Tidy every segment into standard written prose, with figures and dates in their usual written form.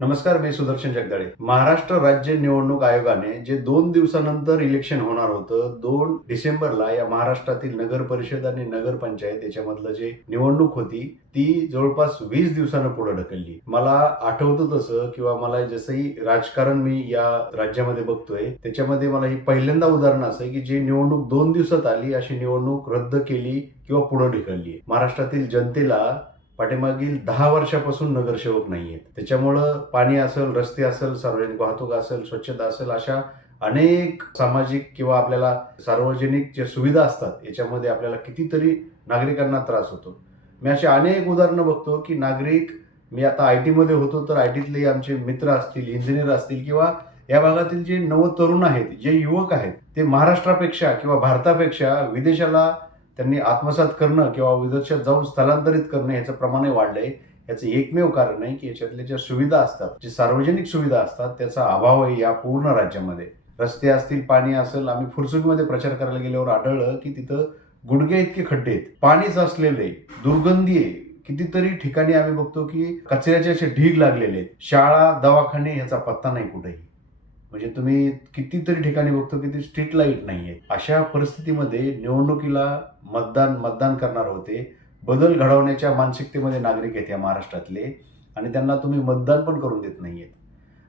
नमस्कार, मी सुदर्शन जगदाळे. महाराष्ट्र राज्य निवडणूक आयोगाने जे 2 दिवसानंतर इलेक्शन होणार होतं, 2 डिसेंबरला या महाराष्ट्रातील नगर परिषद आणि नगरपंचायत याच्यामधलं जे निवडणूक होती, ती जवळपास 20 दिवसानं पुढे ढकलली. मला आठवतं तसं किंवा मला जसंही राजकारण मी या राज्यामध्ये बघतोय, त्याच्यामध्ये मला ही पहिल्यांदा उदाहरण असं आहे की जी निवडणूक 2 दिवसात आली, अशी निवडणूक रद्द केली किंवा पुढे ढकलली. महाराष्ट्रातील जनतेला पाठीमागील 10 वर्षापासून नगरसेवक नाहीयेत. त्याच्यामुळं पाणी असेल, रस्ते असेल, सार्वजनिक वाहतूक असेल, स्वच्छता असेल, अशा अनेक सामाजिक किंवा आपल्याला सार्वजनिक ज्या सुविधा असतात याच्यामध्ये आपल्याला कितीतरी नागरिकांना त्रास होतो. मी अशी अनेक उदाहरणं बघतो की नागरिक, मी आता IT मध्ये होतो तर ITतले आमचे मित्र असतील, इंजिनियर असतील किंवा या भागातील जे नवतरुण आहेत, जे युवक आहेत, ते महाराष्ट्रापेक्षा किंवा भारतापेक्षा विदेशाला त्यांनी आत्मसात करणं किंवा विदेशात जाऊन स्थलांतरित करणं याचं प्रमाण वाढलंय. याचं एकमेव कारण आहे की याच्यातल्या ज्या सुविधा असतात, जे सार्वजनिक सुविधा असतात, त्याचा अभाव आहे या पूर्ण राज्यामध्ये. रस्ते असतील, पाणी असेल. आम्ही फुरसुंगीमध्ये प्रचार करायला गेल्यावर आढळलं की तिथं गुडघे इतके खड्डे आहेत, पाणीच असलेले, दुर्गंधी आहे. कितीतरी ठिकाणी आम्ही बघतो की कचऱ्याचे असे ढीग लागलेले आहेत. शाळा, दवाखाने ह्याचा पत्ता नाही कुठेही. म्हणजे तुम्ही कितीतरी ठिकाणी बघतो की ती स्ट्रीट लाईट नाहीये. अशा परिस्थितीमध्ये निवडणुकीला मतदान करणार होते. बदल घडवण्याच्या मानसिकतेमध्ये नागरिक आहेत या महाराष्ट्रातले, आणि त्यांना तुम्ही मतदान पण करून देत नाहीयेत.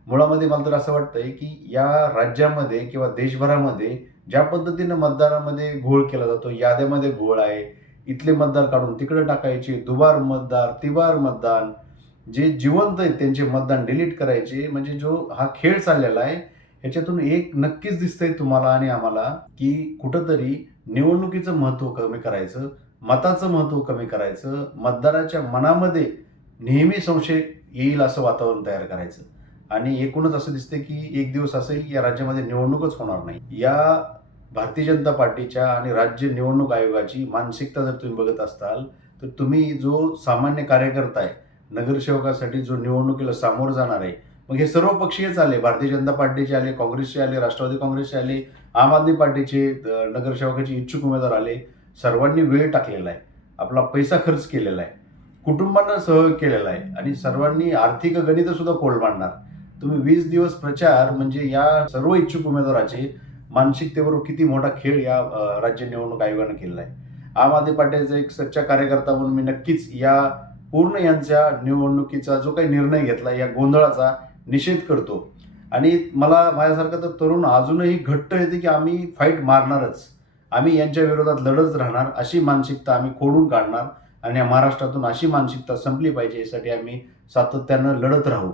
मुळामध्ये मला तर असं वाटतंय की या राज्यामध्ये किंवा देशभरामध्ये ज्या पद्धतीनं मतदारामध्ये घोळ केला जातो, याद्यामध्ये घोळ आहे, इथले मतदार काढून तिकडे टाकायचे, दुबार मतदार, तिबार मतदान, जे जिवंत आहेत त्यांचे मतदान डिलीट करायचे, म्हणजे जो हा खेळ चाललेला आहे ह्याच्यातून एक नक्कीच दिसतंय तुम्हाला आणि आम्हाला की कुठंतरी निवडणुकीचं महत्त्व कमी करायचं, मताचं महत्त्व कमी करायचं, मतदाराच्या मनामध्ये नेहमी संशय येईल असं वातावरण तयार करायचं. आणि एकूणच असं दिसतंय की एक दिवस असेल की या राज्यामध्ये निवडणूकच होणार नाही. या भारतीय जनता पार्टीच्या आणि राज्य निवडणूक आयोगाची मानसिकता जर तुम्ही बघत असाल तर तुम्ही जो सामान्य कार्यकर्ता आहे, नगरसेवकासाठी जो निवडणुकीला सामोरं जाणार आहे, मग हे सर्व पक्षीयच आले, भारतीय जनता पार्टीचे आले, काँग्रेसचे आले, राष्ट्रवादी काँग्रेसचे आले, आम आदमी पार्टीचे नगरसेवकाचे इच्छुक उमेदवार आले. सर्वांनी वेळ टाकलेला आहे, आपला पैसा खर्च केलेला आहे, कुटुंबांना सहयोग केलेला आहे आणि सर्वांनी आर्थिक गणित सुद्धा कोलमाडणार. तुम्ही 20 दिवस प्रचार, म्हणजे या सर्व इच्छुक उमेदवाराचे मानसिकतेवर किती मोठा खेळ या राज्य निवडणूक आयोगाने केलेला आहे. आम आदमी पार्टीचा एक सच्चा कार्यकर्ता म्हणून मी नक्कीच या पूर्ण यांच्या निवडणुकीचा जो काही निर्णय घेतला, या गोंधळाचा निषेध करतो. आणि मला माझ्यासारखं तर तरुण अजूनही घट्ट येते की आम्ही फाईट मारणारच, आम्ही यांच्या विरोधात लढतच राहणार, अशी मानसिकता आम्ही खोडून काढणार आणि या महाराष्ट्रातून अशी मानसिकता संपली पाहिजे, यासाठी आम्ही सातत्यानं लढत राहू.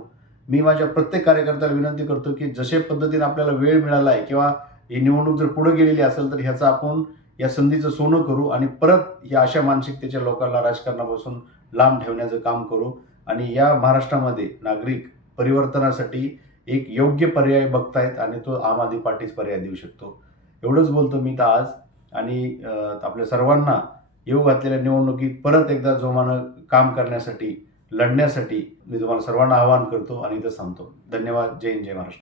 मी माझ्या प्रत्येक कार्यकर्त्याला विनंती करतो की जशा पद्धतीने आपल्याला वेळ मिळाला आहे किंवा ही निवडणूक जर पुढे गेलेली असेल तर ह्याचं आपण या संधीचं सोनं करू आणि परत या अशा मानसिकतेच्या लोकांना राजकारणापासून लांब ठेवण्याचं काम करू. आणि या महाराष्ट्रामध्ये नागरिक परिवर्तनासाठी एक योग्य पर्याय बघतायत आणि तो आम आदमी पार्टीच पर्याय देऊ शकतो. एवढंच बोलतो मी तर आज. आणि आपल्या सर्वांना येऊ घातलेल्या निवडणुकीत परत एकदा जोमानं काम करण्यासाठी, लढण्यासाठी मी तुम्हाला सर्वांना आवाहन करतो आणि इथं थांबतो. धन्यवाद. जय हिंद, जय महाराष्ट्र.